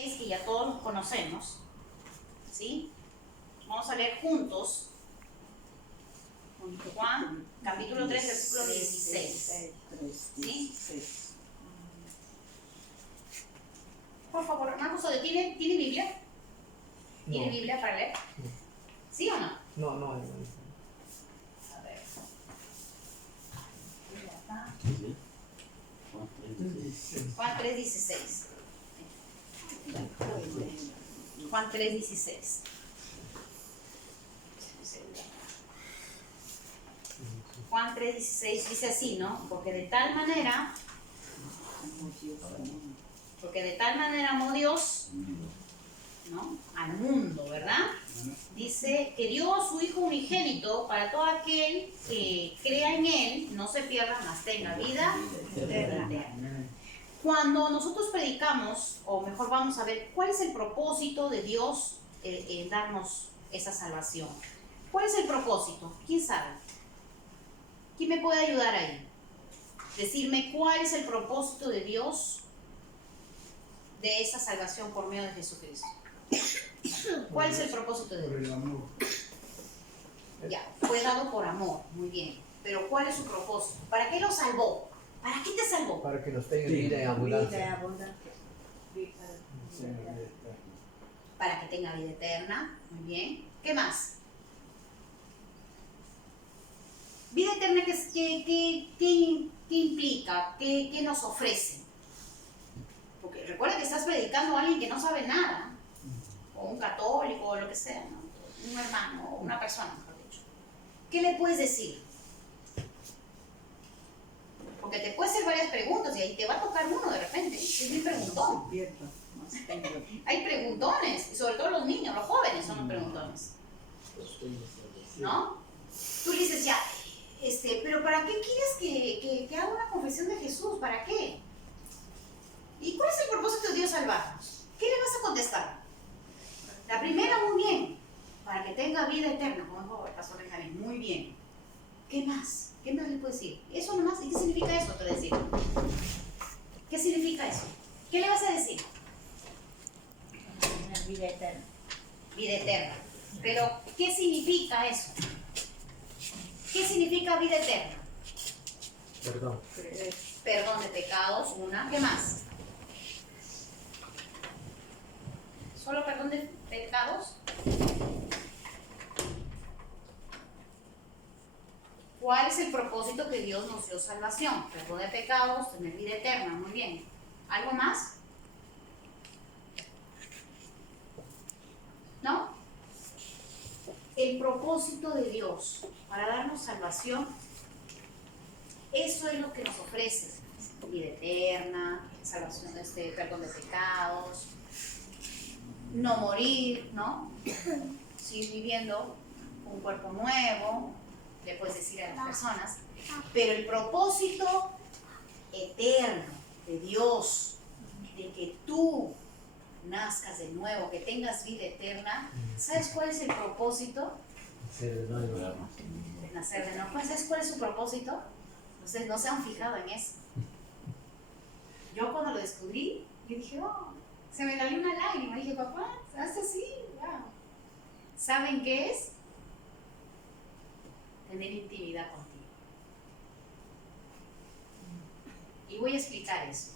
que ya todos los conocemos, ¿sí? Vamos a leer juntos Juan, capítulo 3, versículo 16. ¿Sí? Por favor, Marcos, ¿tiene Biblia? ¿Tiene No. Biblia para leer? No. ¿Sí o no? No, no. A ver. Juan 3:16. Juan 3:16. Juan 3:16 dice así, ¿no? Porque de tal manera amó Dios, ¿no?, al mundo, ¿verdad? Dice que dio a su Hijo unigénito para todo aquel que crea en Él, no se pierda, mas tenga vida eterna. Cuando nosotros predicamos, o mejor vamos a ver, ¿cuál es el propósito de Dios en darnos esa salvación? ¿Cuál es el propósito? ¿Quién sabe? ¿Quién me puede ayudar ahí? Decirme cuál es el propósito de Dios de esa salvación por medio de Jesucristo. ¿Cuál es el propósito de Dios? Por el amor. Ya, fue dado por amor, muy bien. Pero ¿cuál es su propósito? ¿Para qué lo salvó? ¿Para qué te salvó? Para que nos tengan vida en abundancia. Para que tenga vida eterna, muy bien. ¿Qué más? Vida eterna, ¿qué implica? ¿Qué nos ofrece? Porque recuerda que estás predicando a alguien que no sabe nada, o un católico, o lo que sea, ¿no? Un hermano, o una persona, mejor dicho. ¿Qué le puedes decir? Porque te puede hacer varias preguntas y ahí te va a tocar uno de repente. Es bien preguntón. Hay preguntones, y sobre todo los niños, los jóvenes son los preguntones, ¿no? Tú le dices ya, pero ¿para qué quieres que haga una confesión de Jesús? ¿Para qué? ¿Y cuál es el propósito de Dios salvarnos? ¿Qué le vas a contestar? La primera, muy bien, para que tenga vida eterna, como dijo el pastor Benjamín, muy bien. ¿Qué más? ¿Qué más le puedo decir? Eso nomás. ¿Y qué significa eso? Te voy a decir. ¿Qué significa eso? ¿Qué le vas a decir? Vida eterna. Vida eterna. Pero, ¿qué significa eso? ¿Qué significa vida eterna? Perdón. Perdón de pecados, una. ¿Qué más? ¿Solo perdón de pecados? ¿Cuál es el propósito que Dios nos dio salvación? Perdón de pecados, tener vida eterna, muy bien. ¿Algo más? ¿No? El propósito de Dios para darnos salvación, eso es lo que nos ofrece. Vida eterna, salvación, perdón de pecados, no morir, ¿no? Seguir viviendo un cuerpo nuevo, le puedes decir a las personas, pero el propósito eterno de Dios, de que tú nazcas de nuevo, que tengas vida eterna, ¿sabes cuál es el propósito? Ser de nuevo. De nacer de nuevo. ¿Sabes cuál es su propósito? Ustedes no se han fijado en eso. Yo cuando lo descubrí, yo dije, oh, se me salió una lágrima. Dije, papá, hace así, wow. ¿Saben qué es? Tener intimidad contigo. Y voy a explicar eso.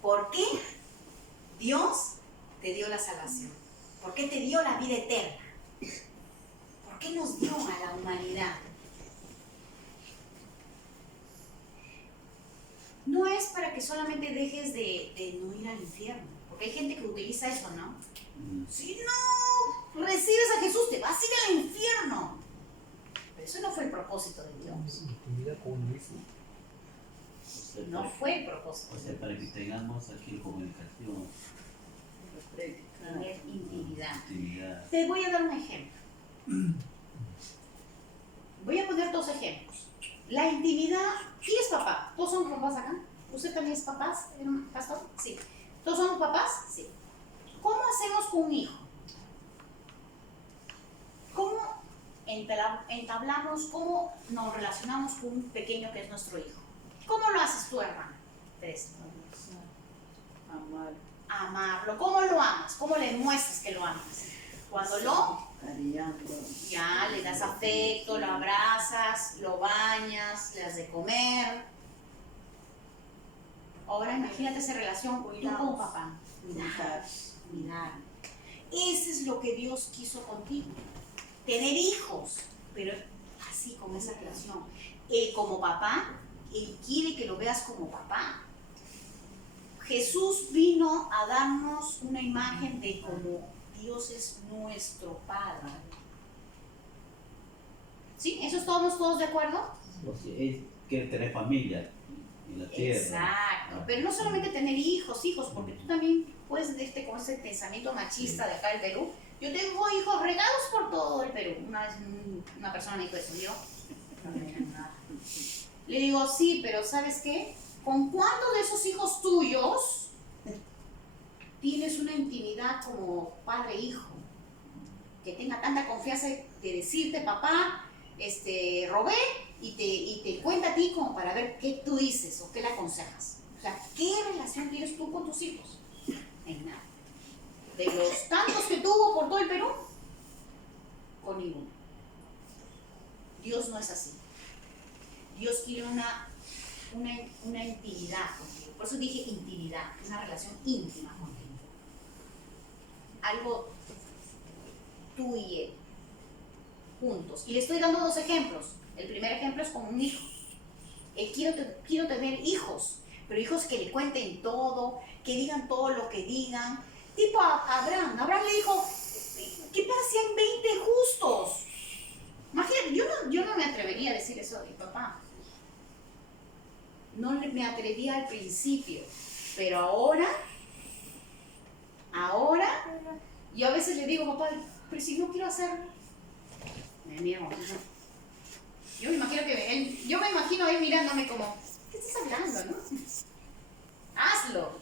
¿Por qué Dios te dio la salvación? ¿Por qué te dio la vida eterna? ¿Por qué nos dio a la humanidad? No es para que solamente dejes de no ir al infierno, porque hay gente que utiliza eso, ¿no? Si no recibes a Jesús, te vas a ir al infierno. Pero eso no fue el propósito de Dios. Intimidad con uno mismo. No fue el propósito. O sea, para que tengamos aquí comunicación, Tener intimidad. actividad. Te voy a dar un ejemplo. Voy a poner dos ejemplos. La intimidad. ¿Quién es papá? ¿Todos somos papás acá? ¿Usted también es papás, pastor? Sí. ¿Todos somos papás? Sí. ¿Cómo hacemos con un hijo? ¿Cómo entablamos, cómo nos relacionamos con un pequeño que es nuestro hijo? ¿Cómo lo haces tú, hermana? Teresa. Amar. amarlo. ¿Cómo lo amas? ¿Cómo le muestras que lo amas? Cuando ya le das afecto, lo abrazas, lo bañas, le das de comer. Ahora imagínate esa relación tú como papá. Cuidar. Eso es lo que Dios quiso contigo. Tener hijos, pero así, con esa relación. Él como papá, Él quiere que lo veas como papá. Jesús vino a darnos una imagen de cómo Dios es nuestro Padre. ¿Sí? ¿Eso estamos todos de acuerdo? O sea, es que tener familia en la tierra. Exacto. Pero no solamente tener hijos, porque tú también puedes irte con ese pensamiento machista de acá del Perú. Yo tengo hijos regados por todo el Perú. Una vez una persona me dijo eso, yo no me digan nada. Le digo, sí, pero ¿sabes qué? ¿Con cuántos de esos hijos tuyos tienes una intimidad como padre e hijo? Que tenga tanta confianza de decirte, papá, robé, y te cuenta a ti como para ver qué tú dices o qué le aconsejas. O sea, ¿qué relación tienes tú con tus hijos? En nada. De los tantos que tuvo por todo el Perú, con ninguno. Dios no es así. Dios quiere una intimidad contigo. Por eso dije intimidad, una relación íntima contigo. Algo tú y él, juntos. Y le estoy dando dos ejemplos. El primer ejemplo es con un hijo. Quiero tener hijos, pero hijos que le cuenten todo, que digan todo lo que digan. Tipo a Abraham. Abraham le dijo, ¿qué pasa si hay 20 justos? Imagínate, yo no me atrevería a decir eso a mi papá. No me atrevía al principio, pero ahora, yo a veces le digo, papá, pero si no quiero hacerlo, me niego. Yo me imagino él mirándome como, ¿qué estás hablando, no? Hazlo.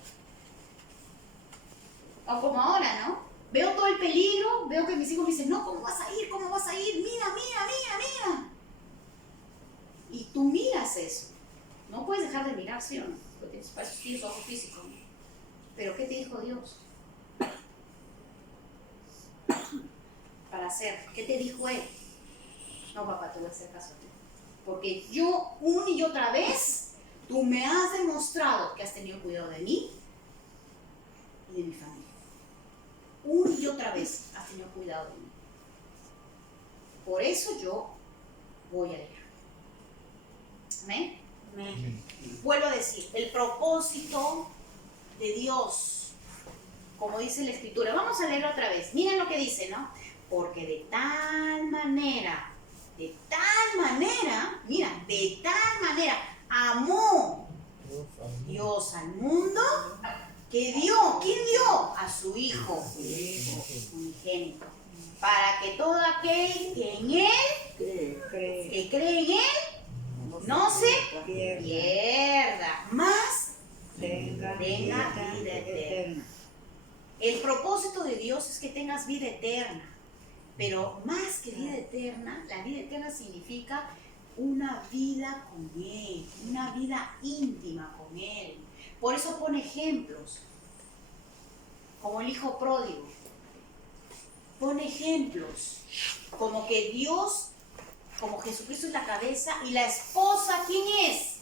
O como ahora, ¿no? Veo todo el peligro, veo que mis hijos me dicen, no, ¿cómo vas a ir? ¿Cómo vas a ir? Mira. Y tú miras eso. No puedes dejar de mirar, ¿sí o no? Porque para eso tienes ojo físico. Pero ¿qué te dijo Dios? Para hacer. ¿Qué te dijo Él? No, papá, te voy a hacer caso a ti. Porque yo, una y otra vez, tú me has demostrado que has tenido cuidado de mí y de mi familia. Una y otra vez has tenido cuidado de mí. Por eso yo voy a ir. ¿Amén? Amén. Vuelvo a decir, el propósito de Dios, como dice la Escritura, vamos a leerlo otra vez. Miren lo que dice, ¿no? Porque de tal manera, amó Dios al mundo, que dio, ¿quién dio? A su Hijo unigénito, para que todo aquel que en Él, que cree en Él, no se pierda, más tenga vida eterna. El propósito de Dios es que tengas vida eterna. Pero más que vida eterna, la vida eterna significa una vida con Él, una vida íntima con Él. Por eso pone ejemplos, como el hijo pródigo. Pone ejemplos, como que Dios, como Jesucristo es la cabeza y la esposa, ¿quién es?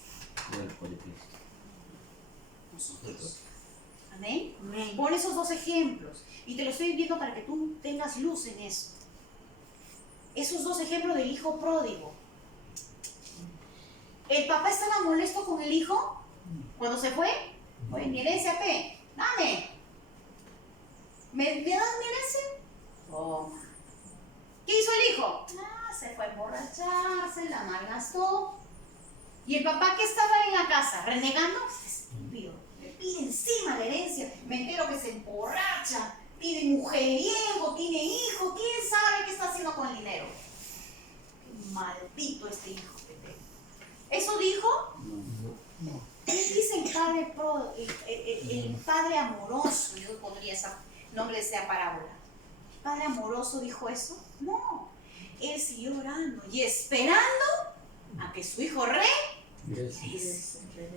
Nosotros. ¿Amén? Amén. Pon esos dos ejemplos y te lo estoy viendo para que tú tengas luz en eso. Esos dos ejemplos del hijo pródigo. ¿El papá estaba molesto con el hijo cuando se fue? Oye, mi herencia, dame. ¿Me das mi herencia? Toma. ¿Qué hizo el hijo? Se fue a emborracharse, la malgastó. ¿Y el papá que estaba en la casa? ¿Renegando? Estúpido. Le pide encima la herencia. Me entero que se emborracha. Tiene mujeriego, tiene hijo. ¿Quién sabe qué está haciendo con el dinero? Qué maldito este hijo que tengo. ¿Eso dijo? No. ¿Qué dice el padre amoroso? Yo pondría ese nombre de esa parábola. ¿El padre amoroso dijo eso? No. Él siguió orando y esperando a que su hijo rey Yes.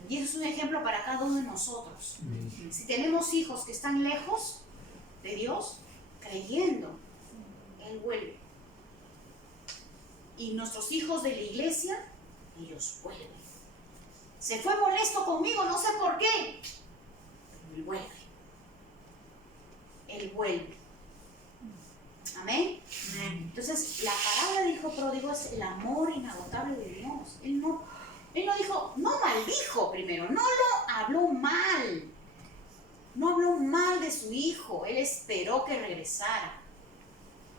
Y eso es un ejemplo para cada uno de nosotros. Mm. Si tenemos hijos que están lejos de Dios, creyendo, Él vuelve. Y nuestros hijos de la iglesia, ellos vuelven. Se fue molesto conmigo, no sé por qué. Pero Él vuelve. Él vuelve. Amén. Entonces, la palabra del hijo pródigo es el amor inagotable de Dios. Él no dijo, no maldijo primero, no lo habló mal. No habló mal de su hijo. Él esperó que regresara.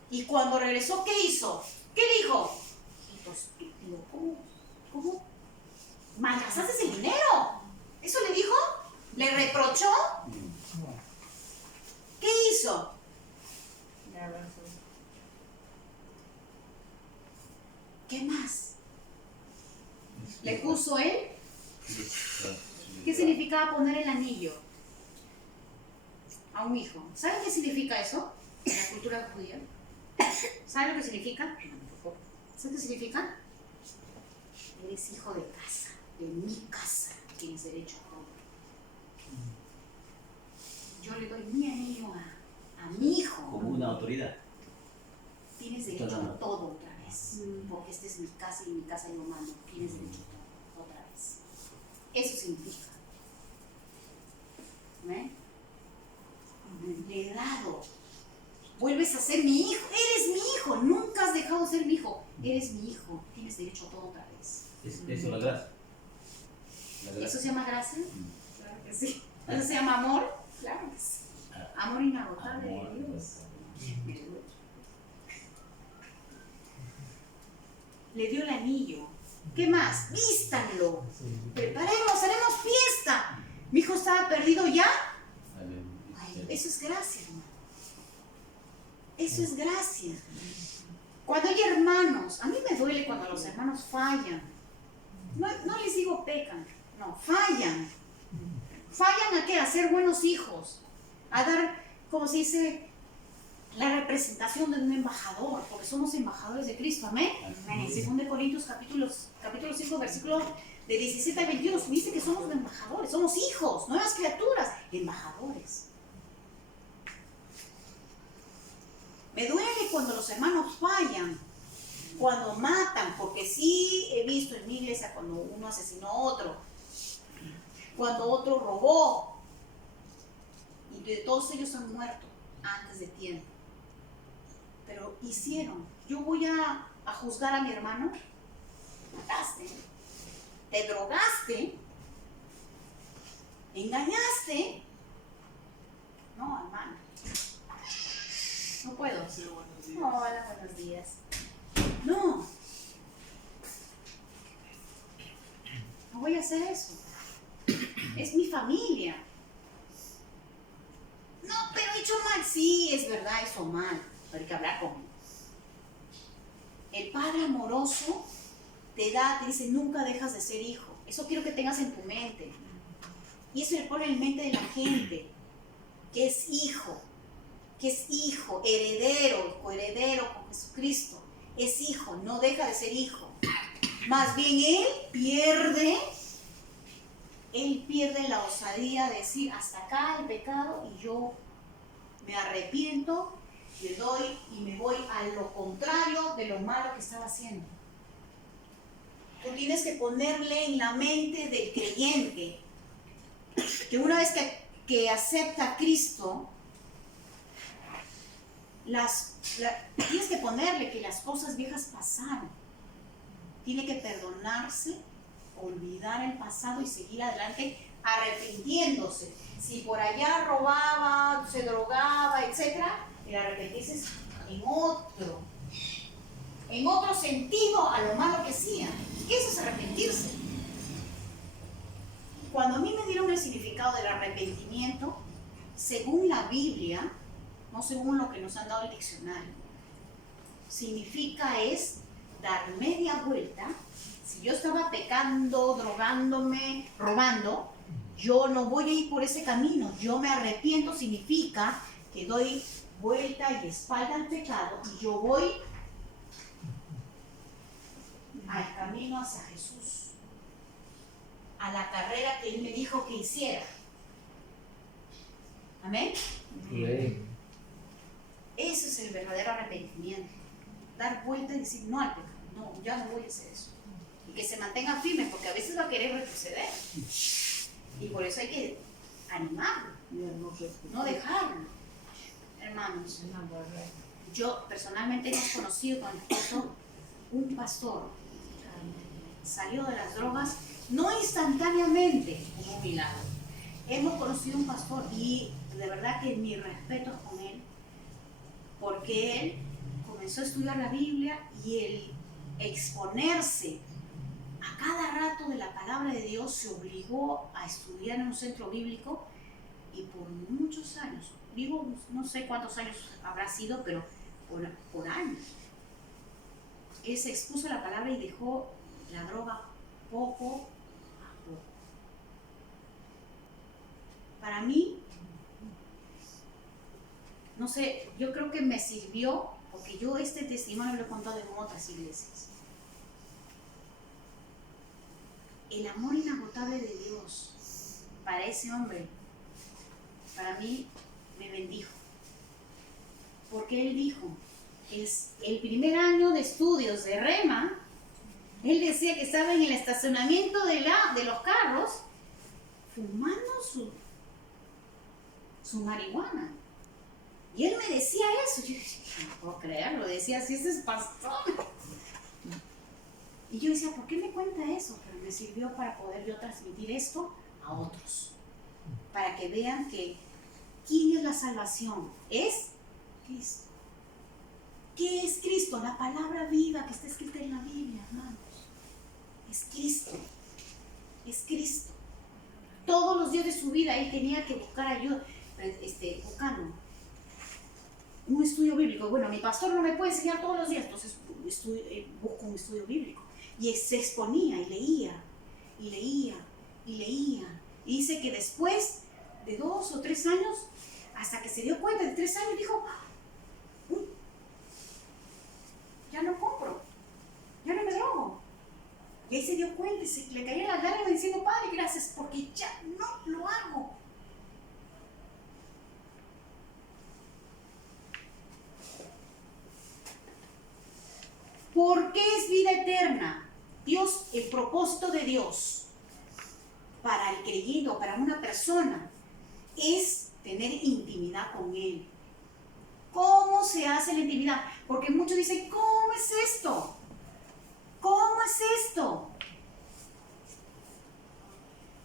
Y cuando regresó, ¿qué hizo? ¿Qué dijo? Hijo estúpido, ¿cómo? ¿Malgastaste ese dinero? ¿Eso le dijo? ¿Le reprochó? ¿Qué hizo? ¿Qué más? ¿Le puso él? ¿Qué significaba poner el anillo a un hijo? ¿Saben qué significa eso en la cultura judía? ¿Saben lo que significa? ¿Saben qué significa? Eres hijo de casa, de mi casa, tienes derecho a todo. Yo le doy mi anillo a mi hijo. Como una autoridad. Tienes derecho a todo otra vez, porque esta es mi casa y en mi casa yo mando. Tienes derecho a todo otra vez. Eso significa. ¿Ven? Le he dado. Vuelves a ser mi hijo. Eres mi hijo. Nunca has dejado de ser mi hijo. Eres mi hijo. Tienes derecho a todo otra vez. Eso es la gracia. ¿Eso se llama gracia? Claro que sí. ¿Eso se llama amor? Claro que sí. Amor inagotable de Dios. Le dio el anillo. ¿Qué más? Vístanlo. Preparemos, haremos fiesta. Mi hijo estaba perdido ya. Ay, eso es gracia, hermano. Eso es gracia. Cuando hay hermanos, a mí me duele cuando los hermanos fallan. No les digo pecan, no, fallan. ¿Fallan a qué? A ser buenos hijos. A dar, como se dice, la representación de un embajador, porque somos embajadores de Cristo, amén. En 2 Corintios capítulo 5, versículo de 17 a 21, dice que somos embajadores, somos hijos, nuevas criaturas, embajadores. Me duele cuando los hermanos fallan, cuando matan, porque sí he visto en mi iglesia cuando uno asesinó a otro, cuando otro robó, y de todos ellos han muerto antes de tiempo. Pero hicieron. Yo voy a juzgar a mi hermano. Mataste, te drogaste, engañaste. No, hermano. No puedo. Hola, buenos días. No. No voy a hacer eso. Es mi familia. No, pero he hecho mal. Sí, es verdad, hizo mal. Pero hay que hablar con él. El Padre amoroso te dice, nunca dejas de ser hijo. Eso quiero que tengas en tu mente. Y eso le pone en mente de la gente, que es hijo, heredero, coheredero con Jesucristo. Es hijo, no deja de ser hijo. Más bien él pierde la osadía de decir, hasta acá el pecado, y yo me arrepiento, le doy y me voy a lo contrario de lo malo que estaba haciendo. Tú tienes que ponerle en la mente del creyente que una vez que acepta a Cristo, tienes que ponerle que las cosas viejas pasaron. Tiene que perdonarse, olvidar el pasado y seguir adelante arrepintiéndose. Si por allá robaba, se drogaba, etc., el arrepentirse en otro sentido a lo malo que hacía. Eso es arrepentirse. Cuando a mí me dieron el significado del arrepentimiento, según la Biblia, no según lo que nos han dado el diccionario, significa es dar media vuelta. Si yo estaba pecando, drogándome, robando, yo no voy a ir por ese camino. Yo me arrepiento, significa que doy vuelta y espalda al pecado y yo voy al camino hacia Jesús. a la carrera que Él me dijo que hiciera. Amén. Amén. Ese es el verdadero arrepentimiento. Dar vuelta y decir no al pecado. No, ya no voy a hacer eso. Y que se mantenga firme, porque a veces va a querer retroceder. Y por eso hay que animarlo, no dejarlo. Hermanos, yo personalmente hemos conocido con mi esposo un pastor. Salió de las drogas, no instantáneamente, como un milagro. Hemos conocido un pastor y de verdad que mi respeto es con él, porque él comenzó a estudiar la Biblia y el exponerse a cada rato de la palabra de Dios se obligó a estudiar en un centro bíblico y por muchos años, digo, no sé cuántos años habrá sido, pero por años, él se expuso a la palabra y dejó la droga poco a poco. Para mí, no sé, yo creo que me sirvió, porque yo este testimonio lo he contado en otras iglesias. El amor inagotable de Dios para ese hombre, para mí, me bendijo. Porque él dijo, es el primer año de estudios de Rema, él decía que estaba en el estacionamiento de los carros fumando su marihuana. Y él me decía eso. Yo decía, no puedo creerlo, decía así, ese es pastor. Y yo decía, ¿por qué me cuenta eso? Pero me sirvió para poder yo transmitir esto a otros. Para que vean que ¿quién es la salvación? Es Cristo. ¿Qué es Cristo? La palabra viva que está escrita en la Biblia, hermanos. Es Cristo. Es Cristo. Todos los días de su vida él tenía que buscar ayuda, buscando un estudio bíblico. Bueno, mi pastor no me puede enseñar todos los días, entonces busco un estudio bíblico. Y se exponía y leía, y leía, y leía. Y dice que después de 2 o 3 años, hasta que se dio cuenta de 3 años, dijo, ya no compro, ya no me drogo. Y ahí se dio cuenta y le caían las lágrimas diciendo, Padre, gracias, porque ya no lo hago. ¿Por qué es vida eterna? Dios, el propósito de Dios para el creyente o para una persona es tener intimidad con Él. ¿Cómo se hace la intimidad? Porque muchos dicen, ¿cómo es esto? ¿Cómo es esto?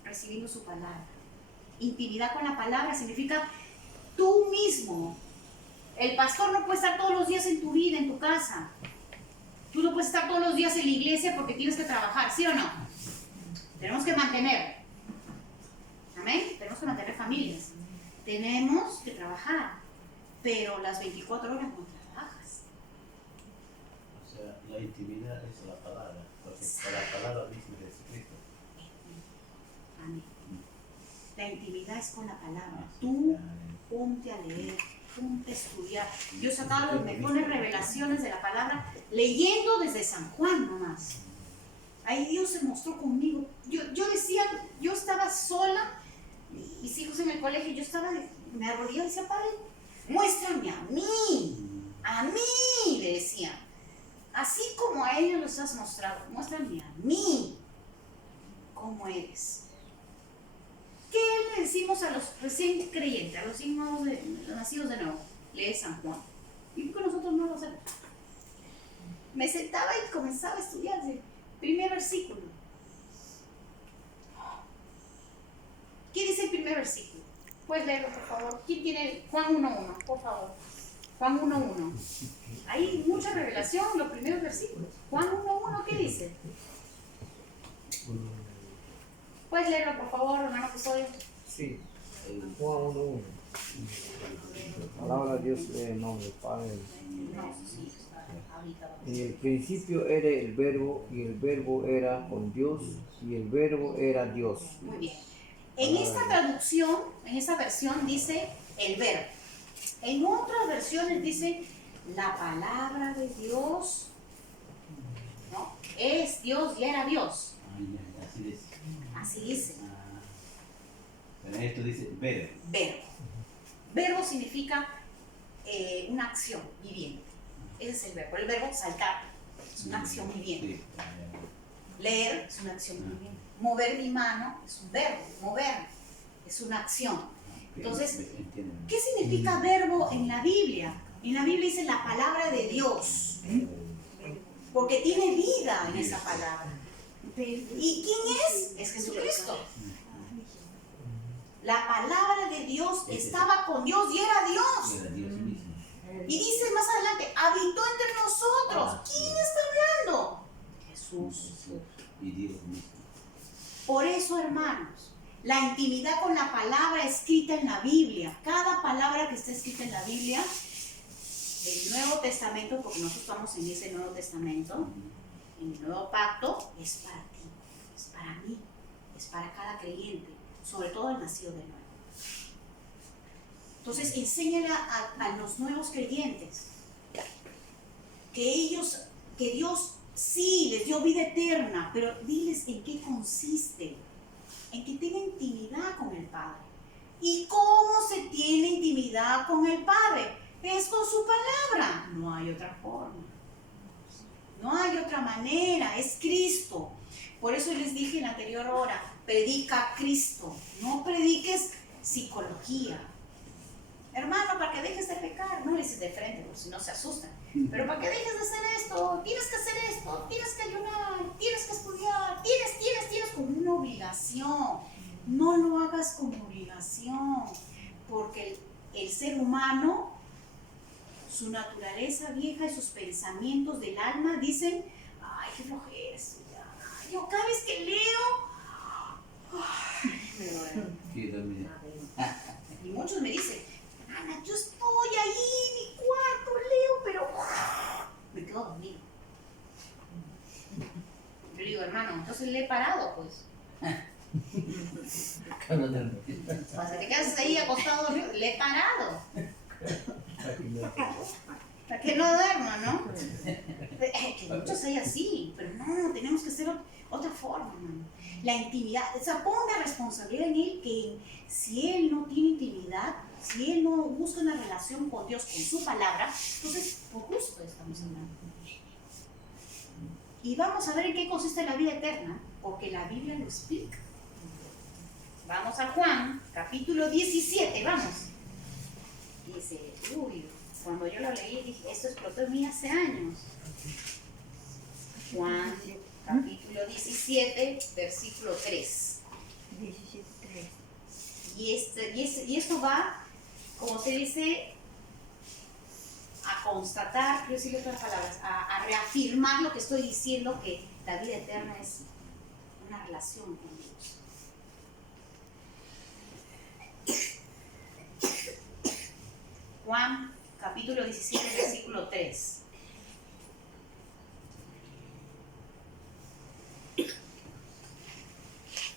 Recibiendo su palabra. Intimidad con la palabra significa tú mismo. El pastor no puede estar todos los días en tu vida, en tu casa. Tú no puedes estar todos los días en la iglesia porque tienes que trabajar, ¿sí o no? Tenemos que mantener. Amén. Tenemos que mantener familias. Tenemos que trabajar. Pero las 24 horas no trabajas. O sea, la intimidad es la palabra, porque la palabra misma de Jesucristo. Amén. La intimidad es con la palabra. Tú ponte a leer, ponte a estudiar. Yo he sacado las mejores revelaciones de la palabra leyendo desde San Juan nomás. Ahí Dios se mostró conmigo. Yo decía, yo estaba sola, mis hijos en el colegio, yo estaba, me arrodillaba y decía, Padre, muéstrame a mí, le decía. Así como a ellos los has mostrado, muéstrame a mí cómo eres. ¿Qué le decimos a los recién creyentes, a los hijos nacidos de nuevo? Lee San Juan. ¿Y por qué nosotros no lo hacemos? Me sentaba y comenzaba a estudiar el primer versículo. ¿Qué dice el primer versículo? Puedes leerlo, por favor. ¿Quién tiene Juan 1.1? Por favor. Juan 1.1. Hay mucha revelación en los primeros versículos. Juan 1.1, ¿qué dice? ¿Puedes leerlo, por favor, hermano Custodio? Sí. Juan 1:1. Palabra de Dios en nombre del Padre. No, sí, ahorita vamos. En el principio era el verbo, y el verbo era con Dios, y el verbo era Dios. Muy bien. En esta traducción, en esta versión dice el verbo. En otras versiones dice la palabra de Dios. ¿No? Es Dios y era Dios. Así es. Así dice. Pero esto dice ver. Verbo. Verbo significa una acción viviente. Ese es el verbo. El verbo saltar es una acción viviente. Sí. Leer es una acción viviente. Mover mi mano es un verbo. Mover es una acción. Entonces, ¿qué significa verbo en la Biblia? En la Biblia dice la palabra de Dios. Porque tiene vida en esa palabra. ¿Y quién es? Es Jesucristo. La palabra de Dios estaba con Dios y era Dios. Era Dios mismo. Y dice más adelante, habitó entre nosotros. ¿Quién está hablando? Jesús. Y Dios mismo. Por eso, hermanos, la intimidad con la palabra escrita en la Biblia, cada palabra que está escrita en la Biblia, del Nuevo Testamento, porque nosotros estamos en ese Nuevo Testamento, en el Nuevo Pacto, es para ti, es para mí, es para cada creyente, sobre todo el nacido de nuevo. Entonces, enséñale a los nuevos creyentes que Dios sí les dio vida eterna, pero diles en qué consiste, en que tenga intimidad con el Padre. ¿Y cómo se tiene intimidad con el Padre? Es con su palabra. No hay otra forma. No hay otra manera. Es Cristo. Por eso les dije en la anterior hora, predica a Cristo. No prediques psicología. Hermano, para que dejes de pecar, no le dices de frente, porque si no se asustan. Pero para que dejes de hacer esto, tienes que hacer esto, tienes que ayunar, tienes que estudiar, tienes como una obligación. No lo hagas como obligación, porque el ser humano, su naturaleza vieja y sus pensamientos del alma dicen, ay, qué flojera estudiar. Yo cada vez que leo, me duele. Sí, también. Y muchos me dicen, Ana, yo estoy ahí en mi cuarto, leo, pero me quedo dormido. Yo digo, hermano, entonces le he parado, pues. Para que te quedas ahí acostado dormido, le he parado. Para que no duerma, ¿no? Que muchos hay así, pero no, tenemos que hacer otra forma, hermano. La intimidad, o sea, pon la responsabilidad en él que si él no tiene intimidad, si él no busca una relación con Dios, con su palabra, entonces por gusto estamos hablando. Y vamos a ver en qué consiste la vida eterna, porque la Biblia lo explica. Vamos a Juan, capítulo 17, vamos. Dice, uy, cuando yo lo leí dije, esto explotó en mí hace años. Juan, capítulo 17, versículo 3. 17:3. Y esto va, como se dice, a constatar, quiero decirle otras palabras, a reafirmar lo que estoy diciendo, que la vida eterna es una relación con Dios. Juan, capítulo 17, versículo 3.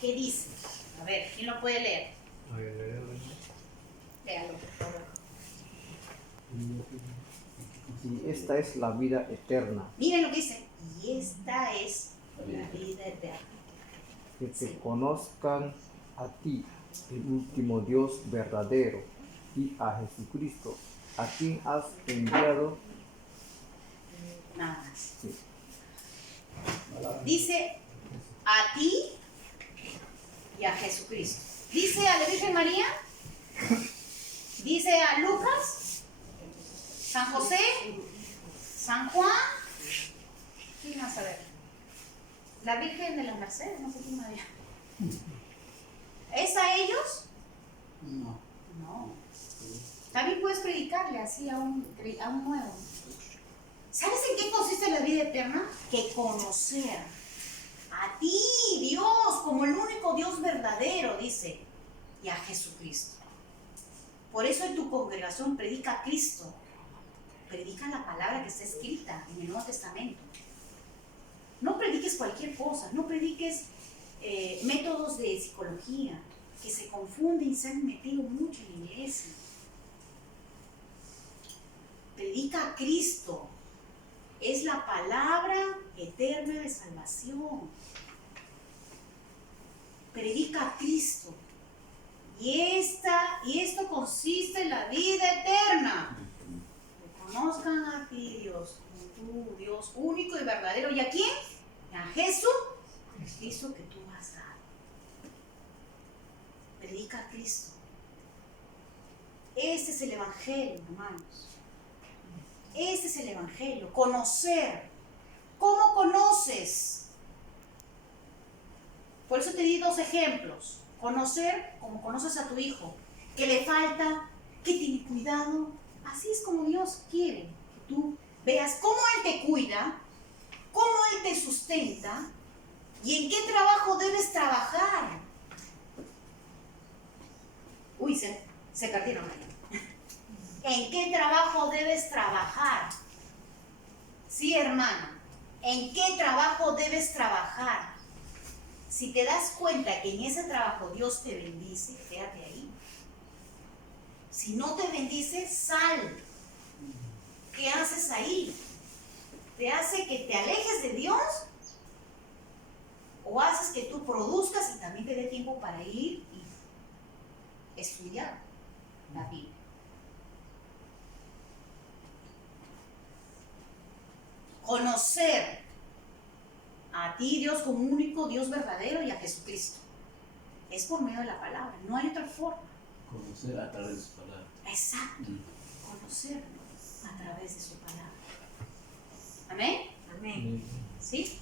¿Qué dice? A ver, ¿quién lo puede leer? Léalo, por favor. Y esta es la vida eterna, Miren lo que dice. Y esta es la vida eterna. que te conozcan a ti, el último Dios verdadero, y a Jesucristo, a quien has enviado. Nada más. Sí. Dice a ti y a Jesucristo. Dice a la Virgen María. Dice a Lucas, San José, San Juan. ¿Quién más a ver? La Virgen de las Mercedes, no sé quién más había. ¿Es a ellos? No. No. También puedes predicarle así a un nuevo. ¿Sabes en qué consiste la vida eterna? Que conocer a ti, Dios, como el único Dios verdadero, dice, y a Jesucristo. Por eso en tu congregación predica a Cristo. Predica la palabra que está escrita en el Nuevo Testamento. No prediques cualquier cosa, no prediques métodos de psicología que se confunden y se han metido mucho en la iglesia. Predica a Cristo. Es la palabra eterna de salvación. predica a Cristo. Y esto consiste en la vida eterna. Que conozcan a ti, Dios, como tú, Dios único y verdadero. ¿Y a quién? A Jesucristo que tú has dado. Predica a Cristo. Este es el Evangelio, hermanos. Este es el Evangelio. Conocer. ¿Cómo conoces? Por eso te di 2 ejemplos. Conocer como conoces a tu hijo, que le falta, que tiene cuidado. Así es como Dios quiere que tú veas cómo Él te cuida, cómo Él te sustenta y en qué trabajo debes trabajar. Uy, se perdieron ahí. ¿En qué trabajo debes trabajar? Sí, hermana, ¿en qué trabajo debes trabajar? Si te das cuenta que en ese trabajo Dios te bendice, quédate ahí. Si no te bendice, sal. ¿Qué haces ahí? ¿Te hace que te alejes de Dios? ¿O haces que tú produzcas y también te dé tiempo para ir y estudiar la Biblia? Conocer a ti, Dios, como único Dios verdadero, y a Jesucristo. Es por medio de la palabra, no hay otra forma. Conocer a través de su palabra. Exacto, conocerlo a través de su palabra. Amén. Amén. ¿Sí?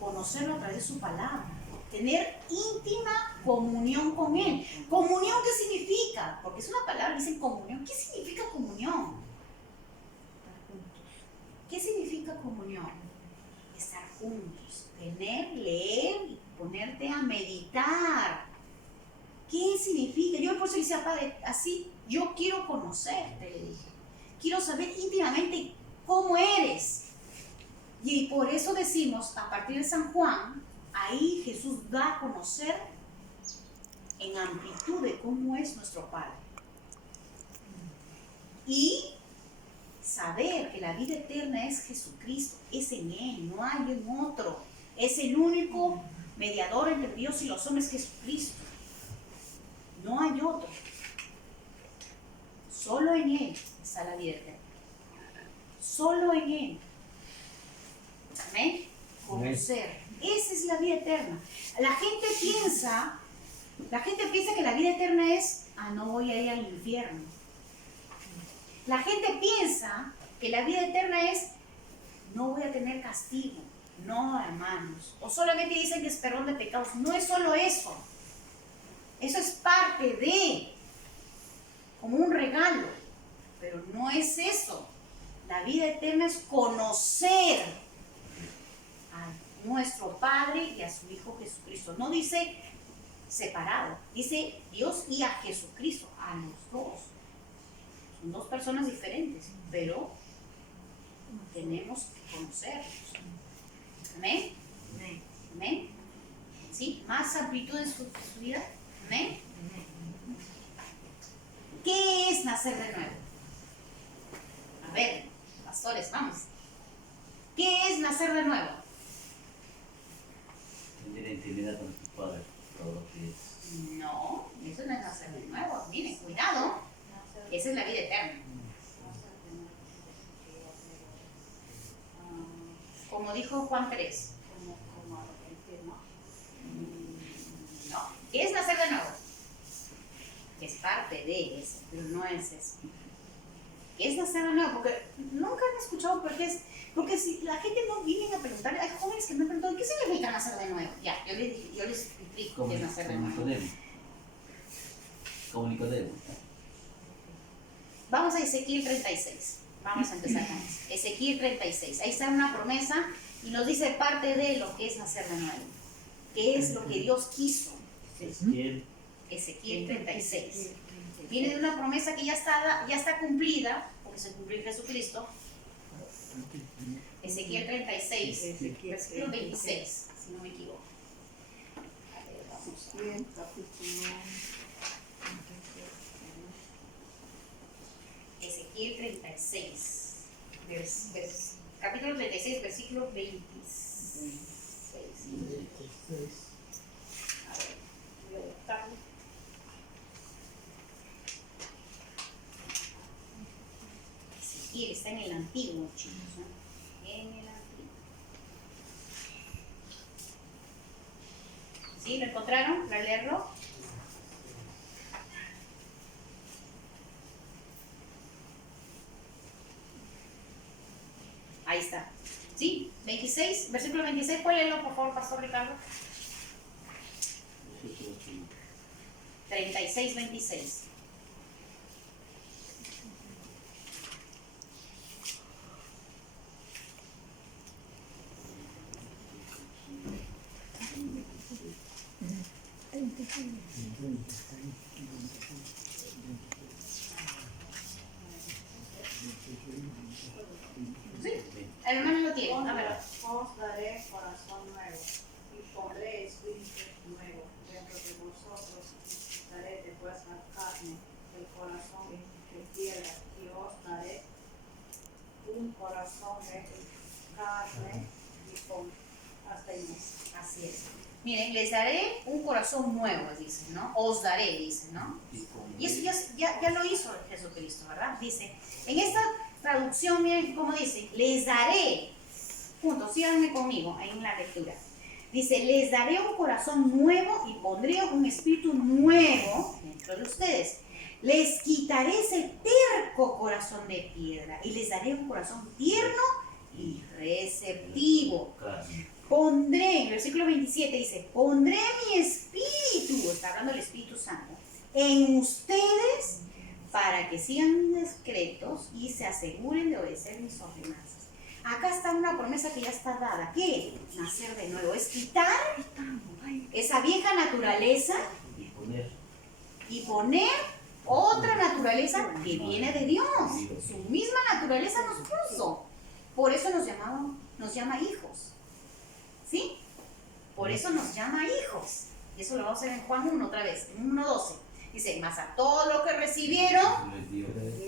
Conocerlo a través de su palabra. Tener íntima comunión con Él. ¿Comunión qué significa? Porque es una palabra, dicen comunión. ¿Qué significa comunión? ¿Qué significa comunión? Estar juntos, tener, leer y ponerte a meditar. ¿Qué significa? Yo por eso le decía, Padre, así, yo quiero conocerte, le dije. Quiero saber íntimamente cómo eres. Y por eso decimos, a partir de San Juan, ahí Jesús da a conocer en amplitud de cómo es nuestro Padre. Y saber que la vida eterna es Jesucristo, es en Él, no hay en otro. Es el único mediador entre Dios y los hombres, Jesucristo. No hay otro. Solo en Él está la vida eterna. Solo en Él. Amén. Conocer. Esa es la vida eterna. La gente piensa que la vida eterna es, no voy a ir al infierno. La gente piensa que la vida eterna es, no voy a tener castigo. No, hermanos. O solamente dicen que es perdón de pecados. No es solo eso. Eso es parte de, como un regalo. Pero no es eso. La vida eterna es conocer a nuestro Padre y a su Hijo Jesucristo. No dice separado. Dice Dios y a Jesucristo. A los dos. Son 2 personas diferentes, pero tenemos que conocerlos. Amén. Amén. Amén. ¿Sí? Más amplitud en su vida. Amén. ¿Qué es nacer de nuevo? A ver, pastores, vamos. ¿Qué es nacer de nuevo? Tener intimidad con tu Padre todos los días. No, eso no es nacer de nuevo. Miren, cuidado. Esa es la vida eterna. Como dijo Juan 3. No. ¿Qué es nacer de nuevo? Es parte de eso, pero no es eso. ¿Qué es nacer de nuevo? Porque nunca han escuchado porque si la gente no viene a preguntar, hay jóvenes que me preguntan, ¿qué significa nacer de nuevo? Ya, yo les explico qué es nacer de nuevo. Como Nicodemo. Vamos a Ezequiel 36. Vamos a empezar con eso. Ezequiel 36. Ahí está una promesa y nos dice parte de lo que es nacer de nuevo. ¿Qué es lo que Dios quiso? Ezequiel 36. Viene de una promesa que ya está cumplida, porque se cumplió en Jesucristo. Ezequiel 36, versículo 26, si no me equivoco. A ver, vamos a Ezequiel 36, capítulo 36, versículo 26. A ver. Ricardo. Ezequiel está en el antiguo, chicos, ¿no? En el antiguo. ¿Sí? ¿Lo encontraron para leerlo? Ahí está. ¿Sí? 26, versículo 26. ¿Puede leerlo, por favor, Pastor Ricardo? 36, 26. ¿Sí? El hermano lo tiene. A ver. Os daré corazón nuevo y pondré espíritu nuevo dentro de vosotros y quitaré de vuestra carne el corazón de piedra y os daré un corazón de carne y con hasta el mes. Así es. Miren, les daré un corazón nuevo, dice, ¿no? Os daré, dice, ¿no? Y eso ya lo hizo Jesucristo, ¿verdad? Dice, en esta traducción, miren cómo dice, les daré, punto, síganme conmigo ahí en la lectura. Dice, les daré un corazón nuevo y pondré un espíritu nuevo dentro de ustedes. Les quitaré ese terco corazón de piedra y les daré un corazón tierno y receptivo. Pondré, en el versículo 27 dice, pondré mi espíritu, está hablando del Espíritu Santo, en ustedes para que sigan mis decretos y se aseguren de obedecer mis ordenanzas. Acá está una promesa que ya está dada. ¿Qué? Nacer de nuevo. Es quitar esa vieja naturaleza y poner otra naturaleza que viene de Dios. Su misma naturaleza nos puso. Por eso nos llama hijos. ¿Sí? Por eso nos llama hijos. Y eso lo vamos a ver en Juan 1 otra vez, en 1:12. Dice, mas a todo lo que recibieron,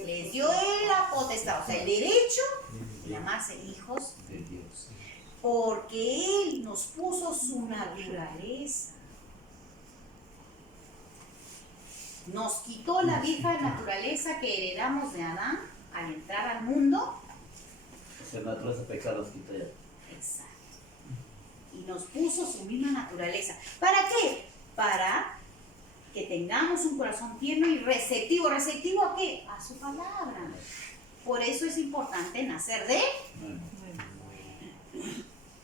les dio él la potestad, o sea, el derecho de llamarse hijos de Dios. Porque él nos puso su naturaleza. Nos quitó la vieja naturaleza que heredamos de Adán al entrar al mundo. O sea, naturaleza pecado nos quita ya. Exacto. Y nos puso su misma naturaleza. ¿Para qué? Para que tengamos un corazón tierno y receptivo. ¿Receptivo a qué? A su palabra. Por eso es importante nacer de...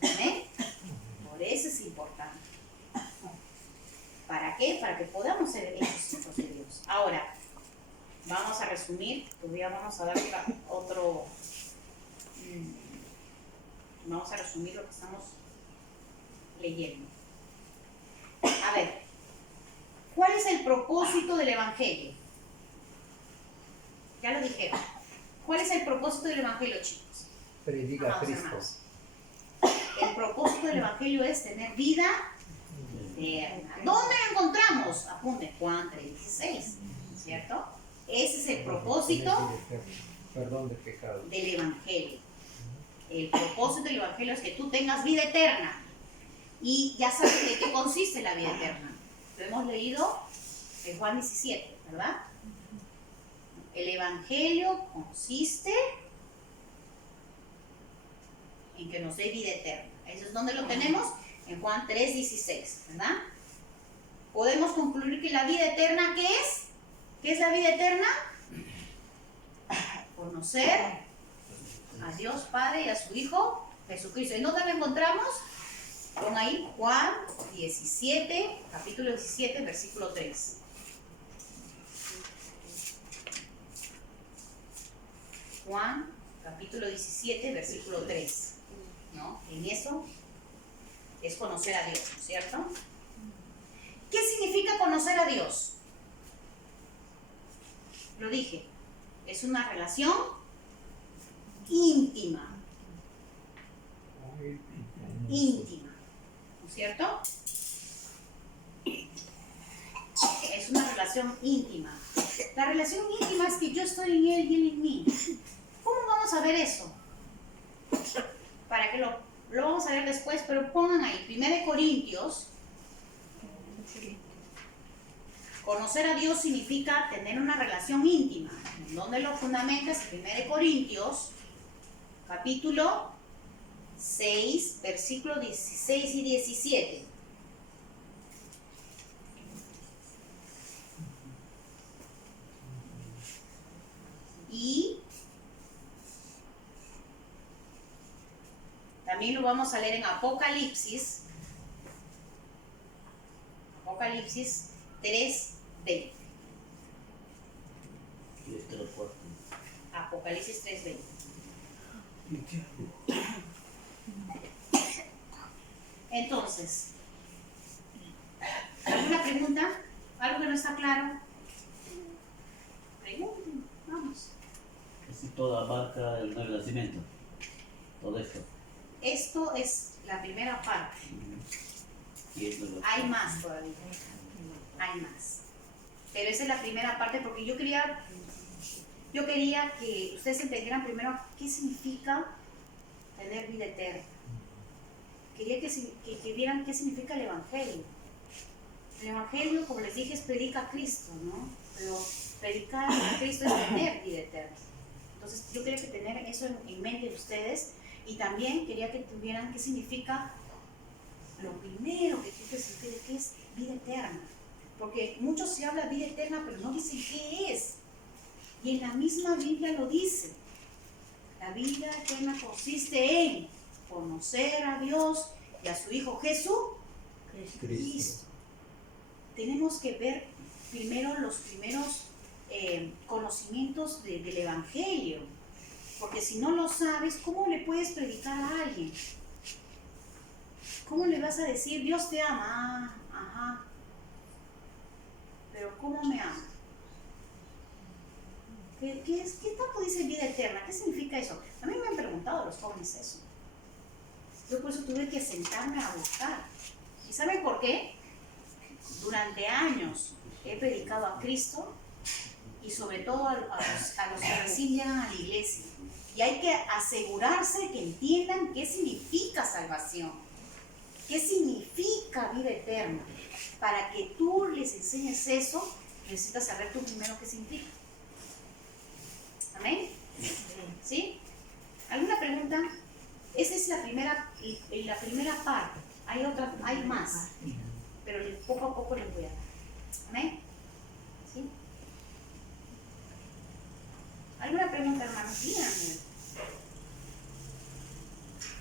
¿Amén? Por eso es importante. ¿Para qué? Para que podamos ser hechos hijos de Dios. Ahora, vamos a resumir, todavía vamos a dar otro... Vamos a resumir lo que estamos leyendo. A ver, ¿cuál es el propósito del Evangelio? Ya lo dijeron. ¿Cuál es el propósito del Evangelio, chicos? Predica a Cristo. Hermanos. El propósito del Evangelio es tener vida eterna. ¿Dónde lo encontramos? Apunte, Juan 3:16, ¿cierto? Ese es el propósito Perdón de pecado. del Evangelio. El propósito del Evangelio es que tú tengas vida eterna. Y ya sabes de qué consiste la vida eterna. Lo hemos leído en Juan 17, ¿verdad? El Evangelio consiste en que nos dé vida eterna. ¿Eso es donde lo tenemos? En Juan 3:16, ¿verdad? Podemos concluir que la vida eterna, ¿qué es? ¿Qué es la vida eterna? Conocer a Dios Padre y a su Hijo Jesucristo. ¿En dónde lo encontramos? Pon ahí Juan 17, capítulo 17, versículo 3. Juan, capítulo 17, versículo 3. ¿No? En eso es conocer a Dios, ¿no es cierto? ¿Qué significa conocer a Dios? Lo dije, es una relación íntima. Íntima, ¿no es cierto? Es una relación íntima. La relación íntima es que yo estoy en él y él en mí. ¿Cómo vamos a ver eso? Para que lo vamos a ver después, pero pongan ahí, 1 Corintios, Conocer a Dios significa tener una relación íntima. ¿Dónde lo fundamenta? Es 1 Corintios, capítulo 6, versículos 16 y 17. Y también lo vamos a leer en Apocalipsis 3:20. Y este lo cuarto. Apocalipsis 3:20. Entonces, ¿alguna pregunta? ¿Algo que no está claro? Pregunten, vamos. Así todo abarca el nuevo nacimiento. Todo esto. Esto es la primera parte. Y esto lo... Hay más todavía. Hay más. Pero esa es la primera parte porque yo quería que ustedes entendieran primero qué significa tener vida eterna. Quería que vieran qué significa el Evangelio. El Evangelio, como les dije, es predica a Cristo, ¿no? Pero predicar a Cristo es tener vida eterna. Entonces yo quería que tener eso en mente de ustedes y también quería que tuvieran qué significa lo primero que significa qué es vida eterna. Porque muchos se habla de vida eterna, pero no dicen qué es. Y en la misma Biblia lo dice. La vida eterna consiste en conocer a Dios y a su Hijo Jesucristo. Tenemos que ver primero los primeros conocimientos del Evangelio. Porque si no lo sabes, ¿cómo le puedes predicar a alguien? ¿Cómo le vas a decir, Dios te ama? Ajá. Pero ¿cómo me ama? ¿Qué tanto dice vida eterna? ¿Qué significa eso? A mí me han preguntado los jóvenes eso. Yo por eso tuve que sentarme a buscar. ¿Y saben por qué? Durante años he predicado a Cristo y sobre todo a los que recién llegan a la iglesia. Y hay que asegurarse que entiendan qué significa salvación, qué significa vida eterna. Para que tú les enseñes eso, necesitas saber tú primero qué significa. ¿Amén? ¿Sí? ¿Alguna pregunta? Esa es la primera parte. Hay más. Pero poco a poco les voy a dar. ¿Amén? ¿Sí? ¿Alguna pregunta, hermanos? Díganme.